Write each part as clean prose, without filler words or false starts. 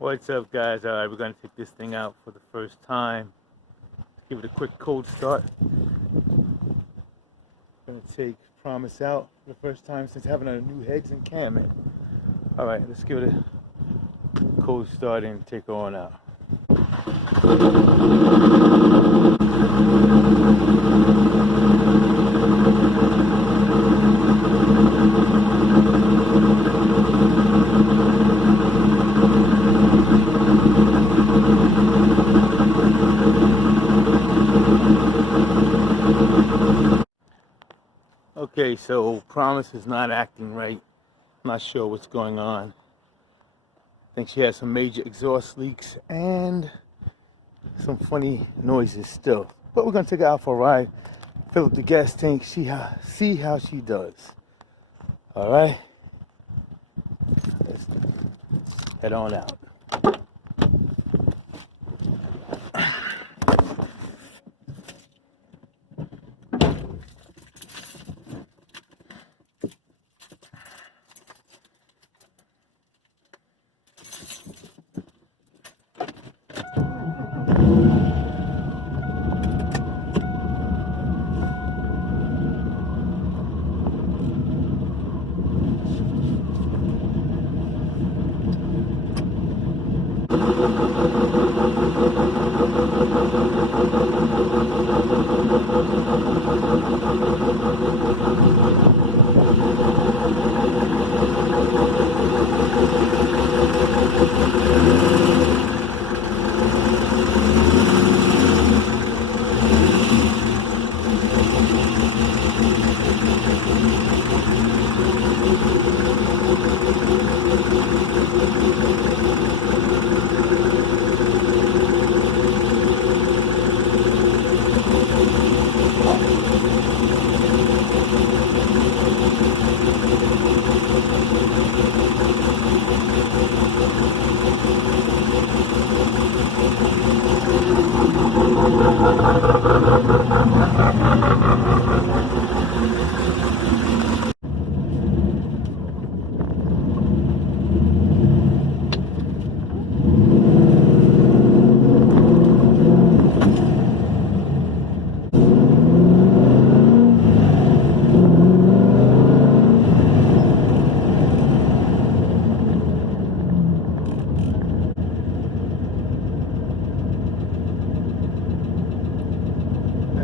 What's up, guys? Alright, we're gonna take this thing out for the first time. Give it a quick cold start. Gonna take Promise out for the first time since having our new heads and cam in. Alright, let's give it a cold start and take her on out. Okay, so Promise is not acting right. I'm not sure what's going on. I think she has some major exhaust leaks and some funny noises still. But we're gonna take her out for a ride, fill up the gas tank, see how she does. All right, let's head on out.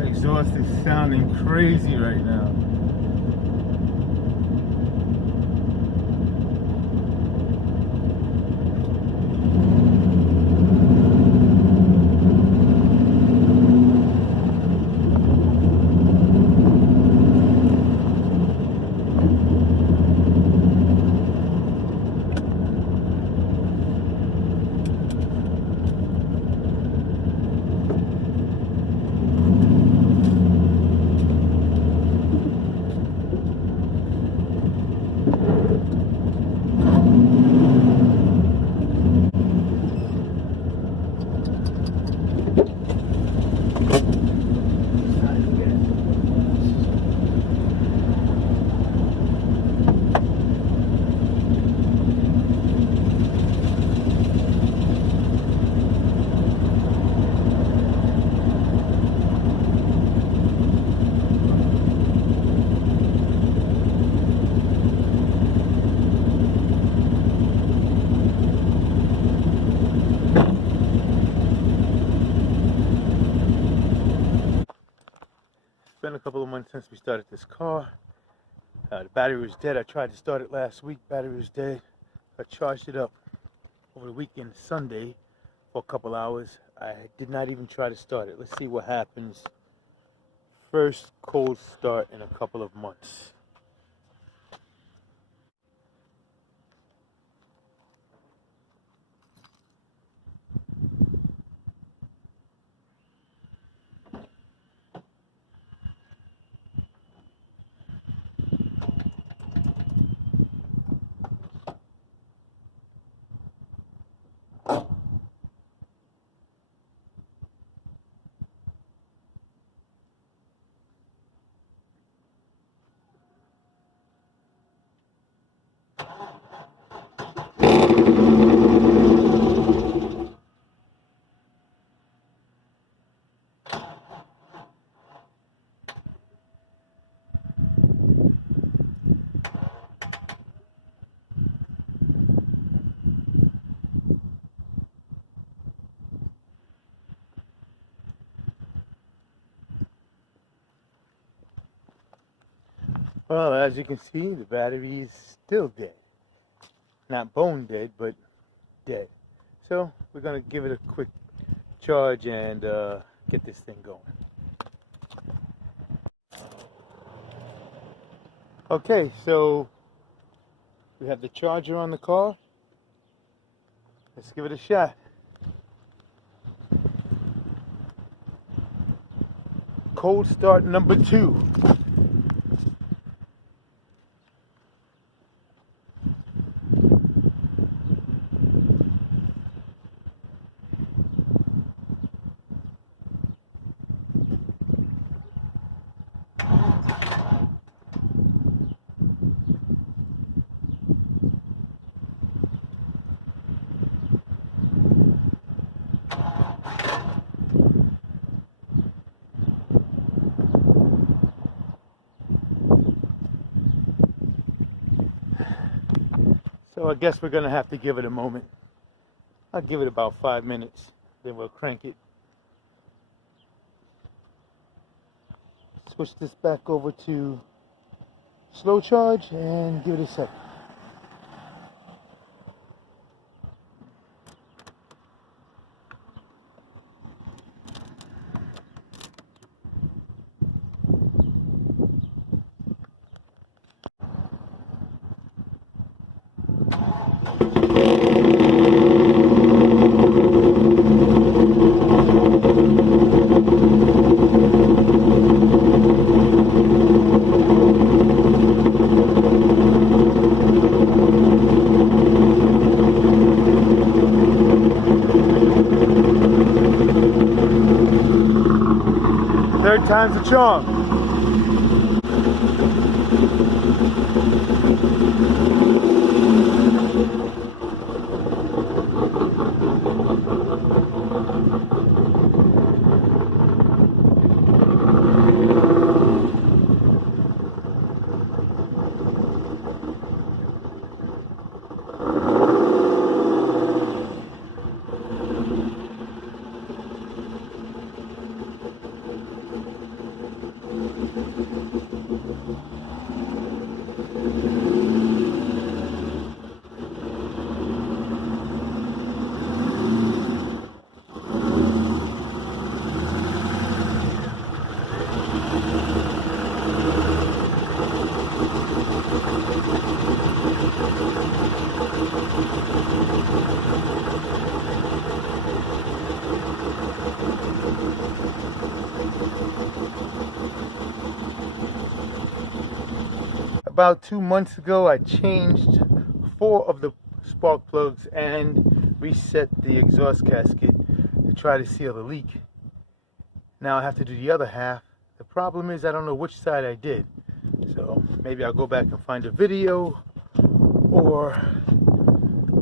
Exhaust is sounding crazy right now. It's been a couple of months since we started this car. The battery was dead. I tried to start it last week. Battery was dead. I charged it up over the weekend, Sunday, for a couple hours. I did not even try to start it. Let's see what happens. First cold start in a couple of months. Well, as you can see, the battery is still dead. Not bone dead, but dead. So we're gonna give it a quick charge and get this thing going. Okay, so we have the charger on the car. Let's give it a shot. Cold start number 2. So I guess we're gonna have to give it a moment. I'll give it about 5 minutes, then we'll crank it. Switch this back over to slow charge and give it a second. Third time's a charm. About 2 months ago, I changed 4 of the spark plugs and reset the exhaust casket to try to seal the leak. Now I have to do the other half. The problem is I don't know which side I did. So maybe I'll go back and find a video or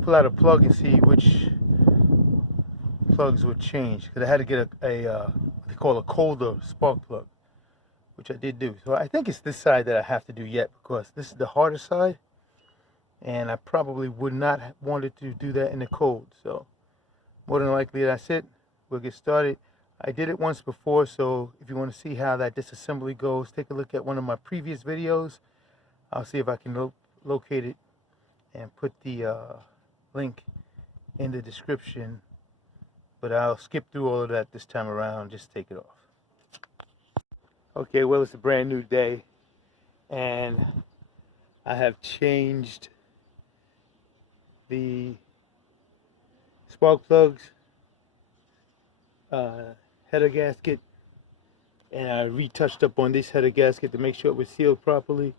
pull out a plug and see which plugs would change. Because I had to get what they call a colder spark plug, which I did do. So I think it's this side that I have to do yet, because this is the harder side, and I probably would not have wanted to do that in the cold. So more than likely that's it. We'll get started. I did it once before, so if you want to see how that disassembly goes, take a look at one of my previous videos. I'll see if I can locate it and put the link in the description, but I'll skip through all of that this time around. Just take it off. Okay, well, it's a brand new day, and I have changed the spark plugs, header gasket, and I retouched up on this header gasket to make sure it was sealed properly.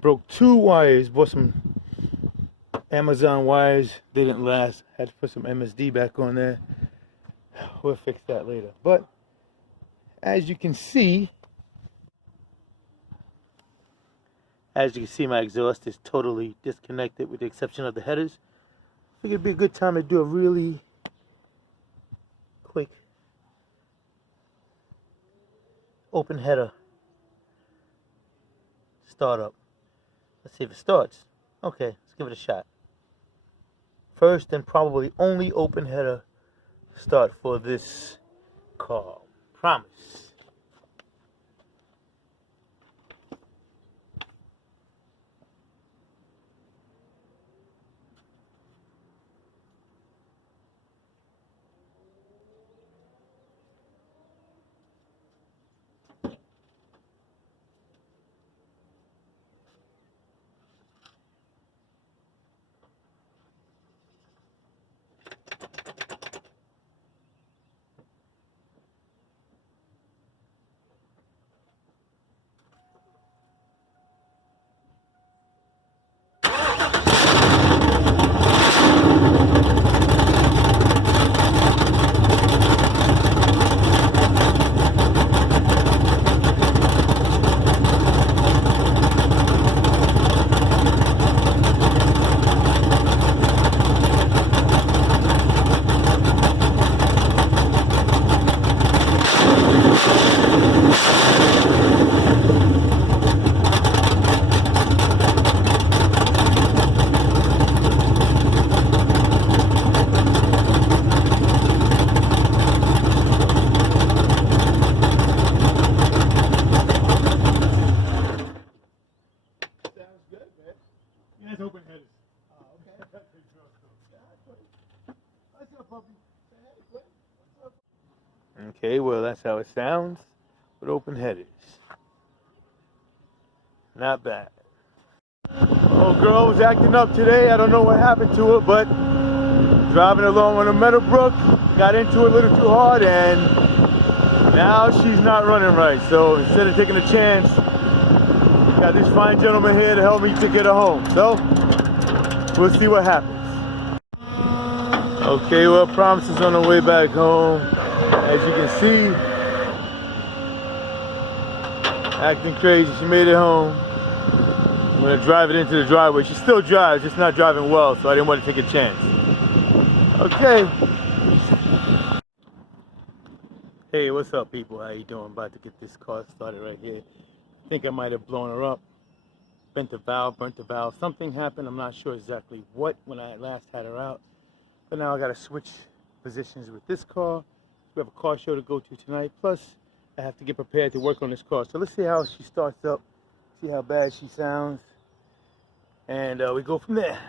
Broke 2 wires, bought some Amazon wires, they didn't last. Had to put some MSD back on there. We'll fix that later. But as you can see, my exhaust is totally disconnected with the exception of the headers. I think it'd be a good time to do a really quick open header startup. Let's see if it starts. Okay, let's give it a shot. First and probably only open header start for this car. Promise. Okay, well, that's how it sounds with open headers. Not bad. Oh, girl was acting up today. I don't know what happened to her, but driving along on a Meadowbrook, got into it a little too hard, and now she's not running right. So instead of taking a chance, got this fine gentleman here to help me to get her home. So we'll see what happens. Okay, well, Promise is on her way back home. As you can see, acting crazy. She made it home. I'm gonna drive it into the driveway. She still drives, just not driving well, so I didn't want to take a chance. Okay. Hey, what's up, people? How you doing? About to get this car started right here. I think I might have blown her up. Bent the valve, burnt the valve. Something happened. I'm not sure exactly what when I last had her out. But now I got to switch positions with this car. We have a car show to go to tonight. Plus, I have to get prepared to work on this car. So let's see how she starts up. See how bad she sounds. And we go from there.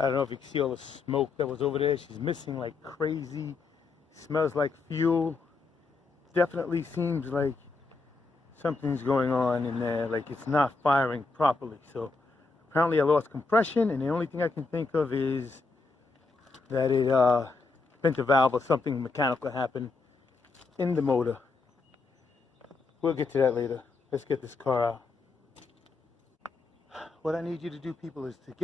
I don't know if you can see all the smoke that was over there. She's missing like crazy. Smells like fuel. Definitely seems like something's going on in there, like it's not firing properly. So apparently I lost compression, and the only thing I can think of is that it bent a valve or something mechanical happened in the motor. We'll get to that later. Let's get this car out. What I need you to do, people, is to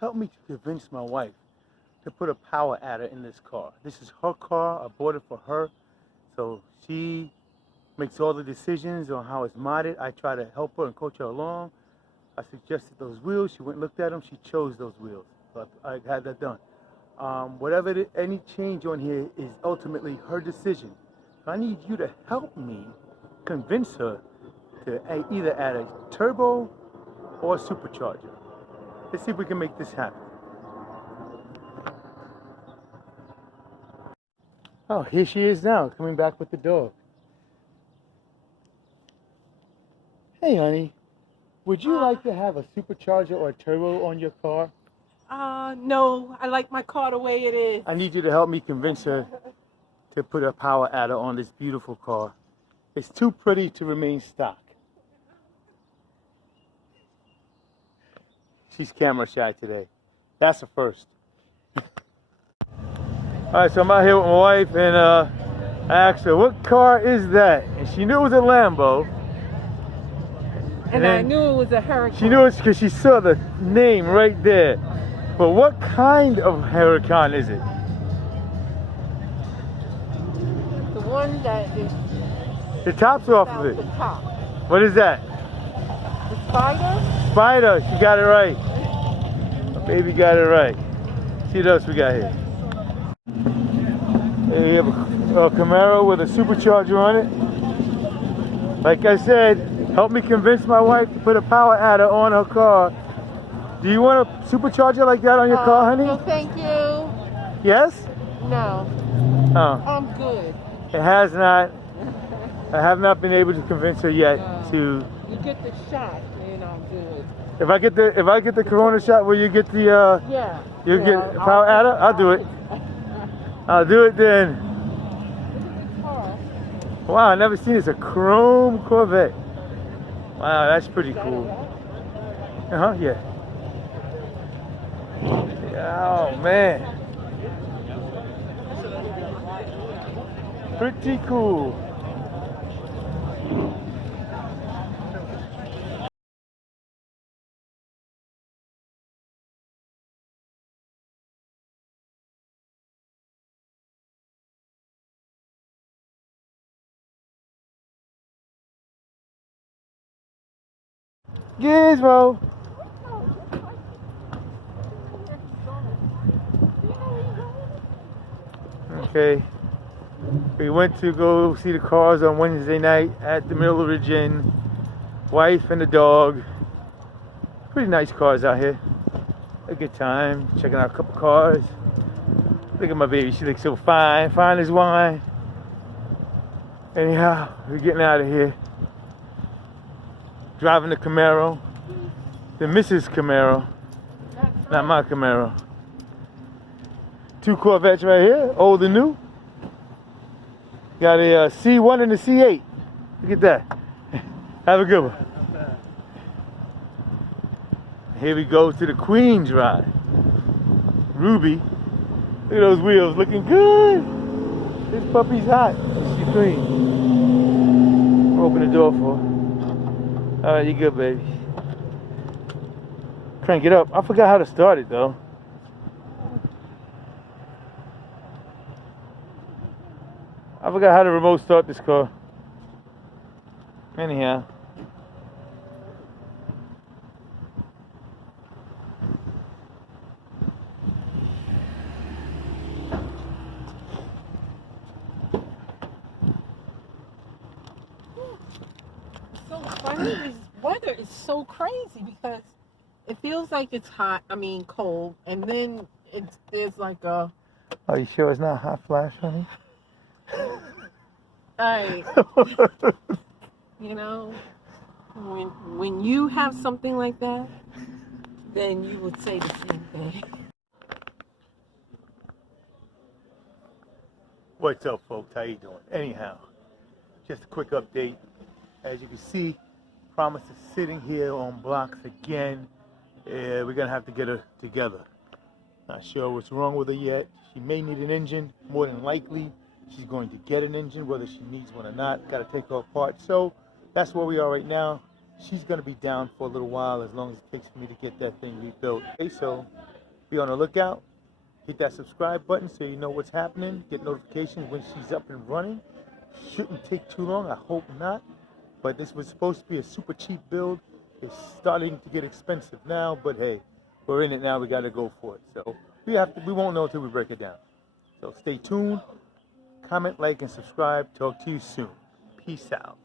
help me to convince my wife to put a power adder in this car. This is her car. I bought it for her. So she makes all the decisions on how it's modded. I try to help her and coach her along. I suggested those wheels. She went and looked at them. She chose those wheels. So I had that done. Any change on here is ultimately her decision. So I need you to help me convince her to either add a turbo or a supercharger. Let's see if we can make this happen. Oh, here she is now, coming back with the dog. Hey, honey, would you like to have a supercharger or a turbo on your car? No, I like my car the way it is. I need you to help me convince her to put a power adder on this beautiful car. It's too pretty to remain stock. She's camera shy today. That's a first. Alright, so I'm out here with my wife, and I asked her, what car is that? And she knew it was a Lambo. And I knew it was a Huracan. She knew it because she saw the name right there. But what kind of Huracan is it? The one that is... The top's off of it. The top. What is that? The Spider? Spider, she got it right. My baby got it right. See what else we got here. Here we have a Camaro with a supercharger on it. Like I said, help me convince my wife to put a power adder on her car. Do you want a supercharger like that on your car, honey? No, thank you. Yes? No. Oh. I'm good. It has not. I have not been able to convince her yet to. You get the shot, and I'm good. If I get the Corona shot, will you get the Yeah. You get a power adder? I'll do it. I'll do it then. Wow, I've never seen this. A chrome Corvette. Wow, that's pretty cool. Yeah. Oh man. Pretty cool. Gizmo. Okay. We went to go see the cars on Wednesday night at the Middle Inn. Wife and the dog. Pretty nice cars out here. A good time. Checking out a couple cars. Look at my baby. She looks so fine. Fine as wine. Anyhow, we're getting out of here. Driving the Camaro. The Mrs. Camaro. Not my Camaro. 2 Corvettes right here. Old and new. Got a C1 and a C8. Look at that. Have a good one. Here we go to the Queen's ride. Ruby. Look at those wheels, looking good. This puppy's hot. She's clean. Open the door for her. All right, you good, baby. Crank it up. I forgot how to start it, though. I forgot how to remote start this car. Anyhow. So funny, this weather is so crazy because it feels like it's hot, cold, and then there's like a... Are you sure it's not hot flash, honey? Alright. You know, when you have something like that, then you would say the same thing. What's up, folks? How you doing? Anyhow, just a quick update. As you can see, Promise is sitting here on blocks again. We're gonna have to get her together. Not sure what's wrong with her yet. She may need an engine. More than likely, she's going to get an engine, whether she needs one or not. Got to take her apart. So that's where we are right now. She's gonna be down for a little while, as long as it takes for me to get that thing rebuilt. Okay, so be on the lookout. Hit that subscribe button so you know what's happening. Get notifications when she's up and running. Shouldn't take too long. I hope not. But this was supposed to be a super cheap build. It's starting to get expensive now, but hey, we're in it now. We got to go for it. So we won't know until we break it down. So stay tuned. Comment, like, and subscribe. Talk to you soon. Peace out.